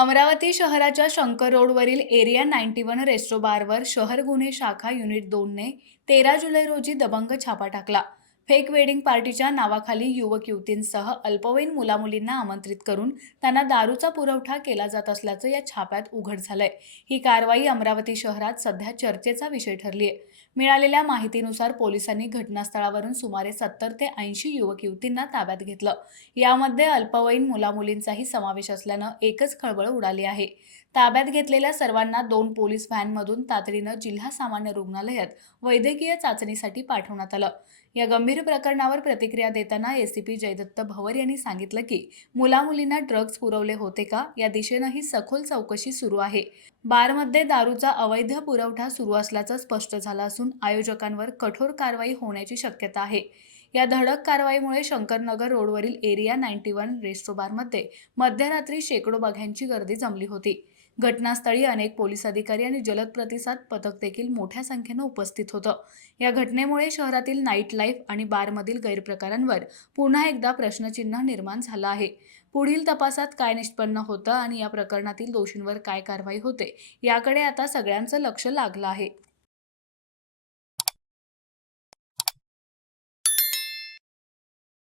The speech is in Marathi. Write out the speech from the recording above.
अमरावती शहराच्या शंकर रोडवरील एरिया 91 रेस्टो बारवर शहर गुन्हे शाखा युनिट 2ने 13 जुलै रोजी दबंग छापा टाकला. फेक वेडिंग पार्टीच्या नावाखाली युवक युवतींसह अल्पवयीन मुलामुलींना आमंत्रित करून त्यांना दारूचा पुरवठा केला जात असल्याचं या छाप्यात उघड झालंय. ही कारवाई अमरावती शहरात सध्या चर्चेचा विषय ठरली आहे. मिळालेल्या माहितीनुसार पोलिसांनी घटनास्थळावरून सुमारे 70 ते 80 युवक युवतींना ताब्यात घेतलं. यामध्ये अल्पवयीन मुलामुलींचाही समावेश असल्यानं एकच खळबळ उडाली आहे. ताब्यात घेतलेल्या सर्वांना 2 पोलीस व्हॅनमधून तातडीनं जिल्हा सामान्य रुग्णालयात वैद्यकीय चाचणीसाठी पाठवण्यात आलं. या गंभीर प्रकरणावर प्रतिक्रिया देताना एसीपी जयदत्त भवर यांनी सांगितलं की मुलामुलींना ड्रग्ज पुरवले होते का या दिशेनंही सखोल चौकशी सुरू आहे. बारमध्ये दारूचा अवैध पुरवठा सुरू असल्याचं स्पष्ट झालं असून आयोजकांवर कठोर कारवाई होण्याची शक्यता आहे. या धडक कारवाईमुळे शंकरनगर रोडवरील एरिया 91 रेस्टो बारमध्ये मध्यरात्री शेकडो बघ्यांची गर्दी जमली होती. घटनास्थळी अनेक पोलीस अधिकारी आणि जलद प्रतिसाद पथक देखील मोठ्या संख्येनं उपस्थित होतं. या घटनेमुळे शहरातील नाईट लाईफ आणि बारमधील गैरप्रकारांवर पुन्हा एकदा प्रश्नचिन्ह निर्माण झालं आहे. पुढील तपासात काय निष्पन्न होतं आणि या प्रकरणातील दोषींवर काय कारवाई होते याकडे आता सगळ्यांचं लक्ष लागलं आहे.